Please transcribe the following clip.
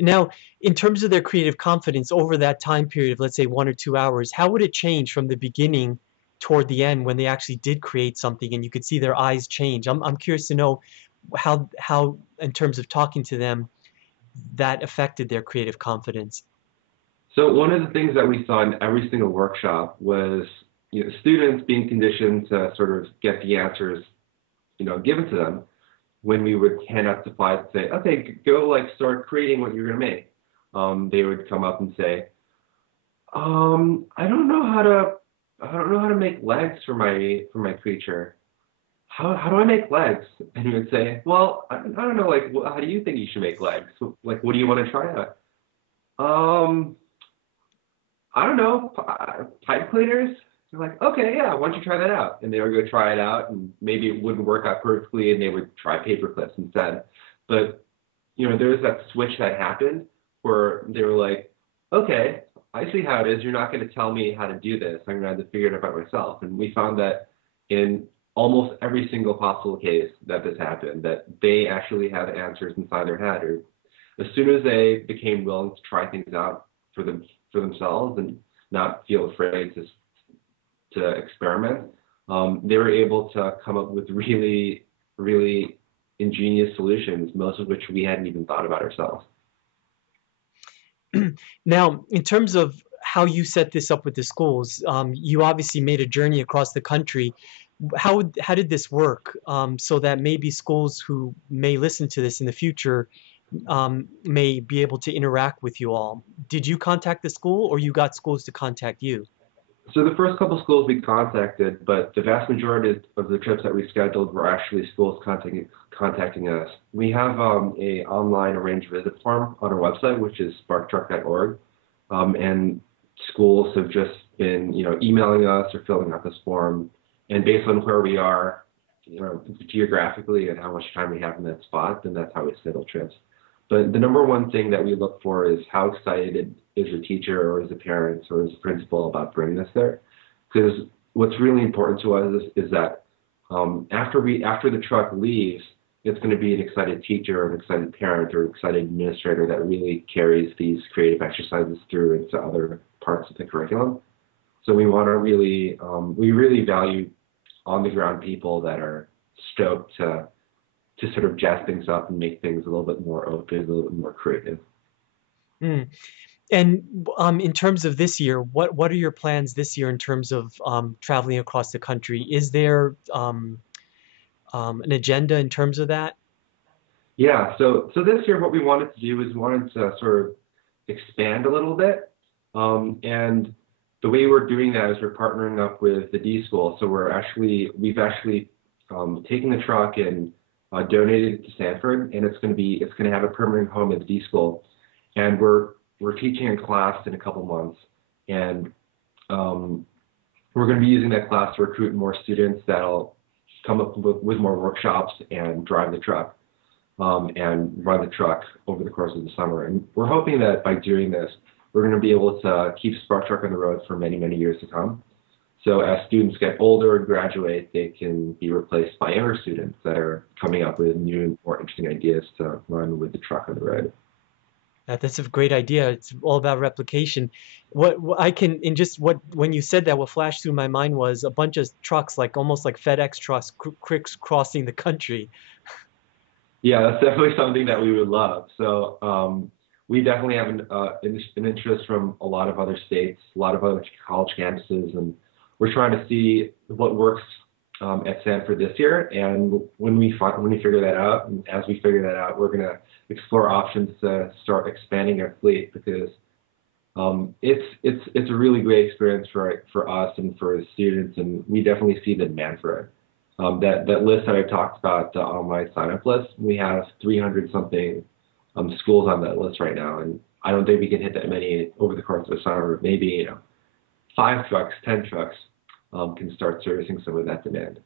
Now, in terms of their creative confidence over that time period of, let's say, 1 or 2 hours, how would it change from the beginning toward the end when they actually did create something and you could see their eyes change? I'm curious to know how in terms of talking to them, that affected their creative confidence. So one of the things that we saw in every single workshop was, students being conditioned to sort of get the answers, given to them when we would hand out supplies and say, okay, go like start creating what you're gonna make. They would come up and say, I don't know how to, make legs for my creature. How do I make legs? And he would say, well, I don't know, like, how do you think you should make legs? Like, what do you want to try out? Um, I don't know, pipe cleaners. They're like, okay, yeah, why don't you try that out? And they would go try it out, and maybe it wouldn't work out perfectly, and they would try paper clips instead. But there was that switch that happened where they were like, okay, I see how it is. You're not going to tell me how to do this. I'm going to have to figure it out by myself. And we found that in almost every single possible case that this happened, that they actually had answers inside their head, or as soon as they became willing to try things out for themselves and not feel afraid to experiment, they were able to come up with really, really ingenious solutions, most of which we hadn't even thought about ourselves. Now, in terms of how you set this up with the schools, you obviously made a journey across the country. How did this work, so that maybe schools who may listen to this in the future may be able to interact with you all? Did you contact the school, or you got schools to contact you? So the first couple schools we contacted, but the vast majority of the trips that we scheduled were actually schools contacting us. We have a online arranged visit form on our website, which is SparkTruck.org, and schools have just been, emailing us or filling out this form, and based on where we are, geographically and how much time we have in that spot, then that's how we schedule trips. But the number one thing that we look for is how excited is the teacher or is the parents or is the principal about bringing us there. Because what's really important to us is that after the truck leaves, it's going to be an excited teacher or an excited parent or an excited administrator that really carries these creative exercises through into other parts of the curriculum. So we want to we really value on the ground people that are stoked to sort of jazz things up and make things a little bit more open, a little bit more creative. Mm. And in terms of this year, what are your plans this year in terms of traveling across the country? Is there an agenda in terms of that? Yeah, so this year what we wanted to do is we wanted to sort of expand a little bit. And the way we're doing that is we're partnering up with the D.school. So we've actually taken the truck and donated it to Sanford, and it's going to have a permanent home at the D.school. And we're teaching a class in a couple months, and we're going to be using that class to recruit more students that'll come up with more workshops and drive the truck and run the truck over the course of the summer. And we're hoping that by doing this, we're going to be able to keep SparkTruck on the road for many, many years to come. So as students get older and graduate, they can be replaced by younger students that are coming up with new and more interesting ideas to run with the truck on the road. That's a great idea. It's all about replication. What I can, in just what, when you said that, what flashed through my mind was a bunch of trucks, like almost like FedEx trucks, crossing the country. Yeah, that's definitely something that we would love. So we definitely have an interest from a lot of other states, a lot of other college campuses, and we're trying to see what works at Sanford this year. And when we figure that out, and as we figure that out, we're going to explore options to start expanding our fleet, because it's a really great experience for us and for the students, and we definitely see the demand for it. That list that I talked about, the online sign-up list, we have 300 something schools on that list right now, and I don't think we can hit that many over the course of the summer. Maybe 5 trucks, 10 trucks can start servicing some of that demand.